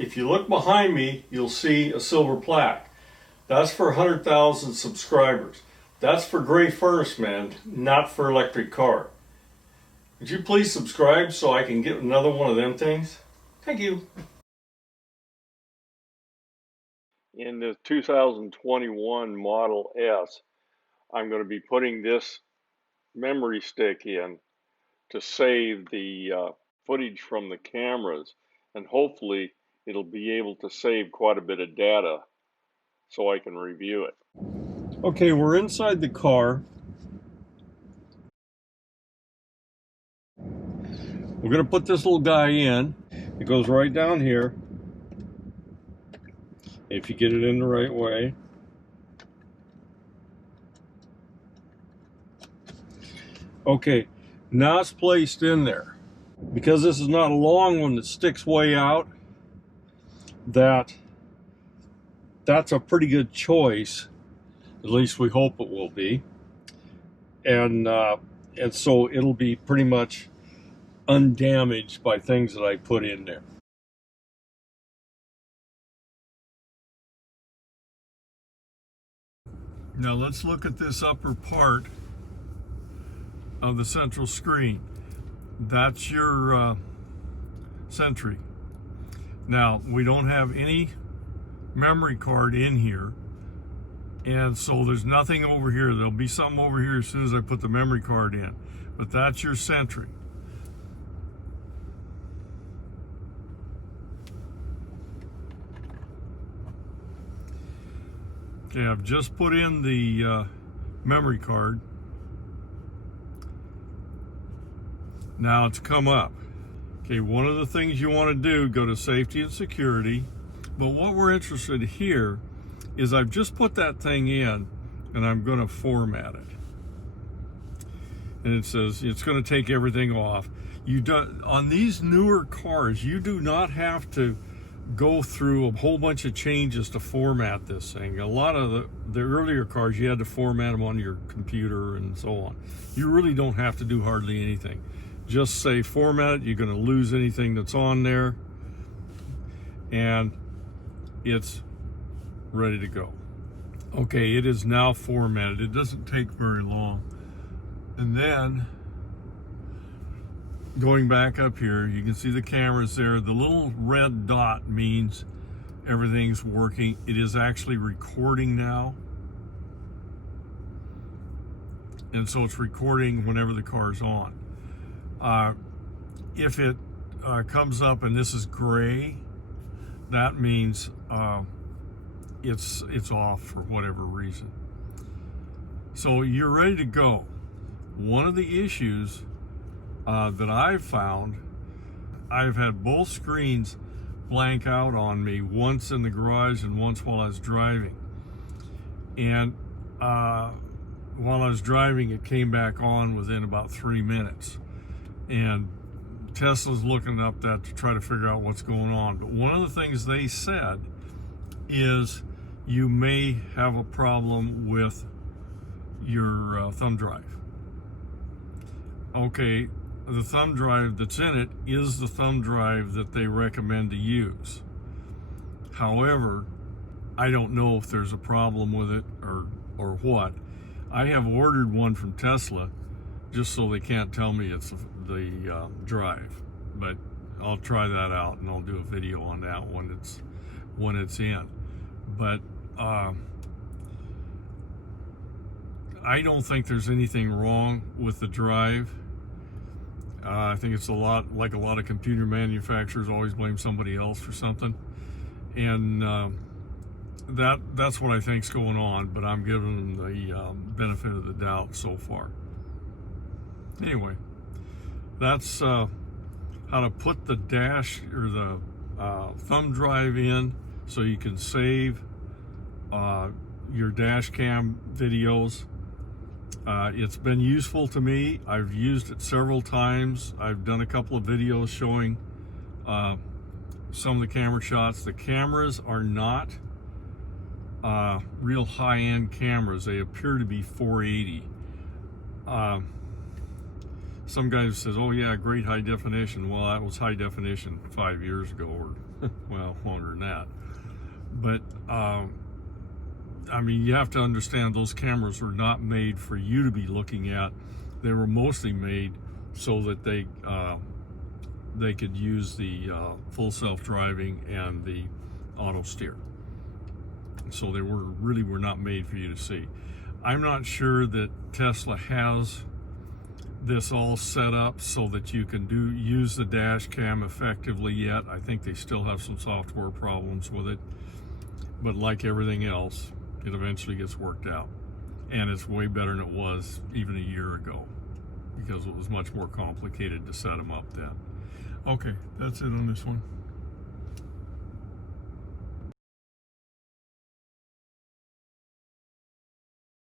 If you look behind me, you'll see a silver plaque. That's for 100,000 subscribers. That's for Gray Furnace Man, not for Electric Car. Would you please subscribe so I can get another one of them things? Thank you. In the 2021 Model S, I'm going to be putting this memory stick in to save the footage from the cameras, and hopefully it'll be able to save quite a bit of data so I can review it. Okay, we're inside the car. We're going to put this little guy in. It goes right down here, if you get it in the right way. Okay, now it's placed in there. Because this is not a long one that sticks way out, that's a pretty good choice. At least we hope it will be. And so it'll be pretty much undamaged by things that I put in there. Now let's look at this upper part of the central screen. That's your Sentry. Now, we don't have any memory card in here, and so there's nothing over here. There'll be something over here as soon as I put the memory card in, but that's your Sentry. Okay, I've just put in the memory card. Now it's come up. Okay, one of the things you want to do, go to Safety and Security. But what we're interested in here is I've just put that thing in and I'm going to format it. And it says it's going to take everything off. On these newer cars, you do not have to go through a whole bunch of changes to format this thing. A lot of the earlier cars, you had to format them on your computer and so on. You really don't have to do hardly anything. Just say format it. You're going to lose anything that's on there, and it's ready to go. Okay, it is now formatted. It doesn't take very long. And then going back up here, you can see the cameras there. The little red dot means everything's working. It is actually recording now. And so it's recording whenever the car's on. If it comes up and this is gray, that means it's off for whatever reason. So you're ready to go. One of the issues that I've found, I've had both screens blank out on me, once in the garage and once while I was driving. And while I was driving, it came back on within about 3 minutes. And Tesla's looking up that to try to figure out what's going on. But one of the things they said is you may have a problem with your thumb drive. Okay, the thumb drive that's in it is the thumb drive that they recommend to use. However, I don't know if there's a problem with it or what. I have ordered one from Tesla just so they can't tell me it's the drive, but I'll try that out and I'll do a video on that when it's in. But I don't think there's anything wrong with the drive. I think it's a lot of computer manufacturers always blame somebody else for something, and that's what I think's going on. But I'm giving them the benefit of the doubt so far. Anyway, that's how to put the dash or the thumb drive in so you can save your dash cam videos. It's been useful to me. I've used it several times. I've done a couple of videos showing some of the camera shots. The cameras are not real high-end cameras. They appear to be 480. some guy says, oh yeah, great high definition. Well, that was high definition 5 years ago, or well, longer than that. But I mean, you have to understand those cameras were not made for you to be looking at. They were mostly made so that they could use the full self-driving and the auto steer. So they were not made for you to see. I'm not sure that Tesla has this all set up so that you can use the dash cam effectively yet. I think they still have some software problems with it, but like everything else, it eventually gets worked out, and it's way better than it was even a year ago, because it was much more complicated to set them up then. Okay, that's it on this one.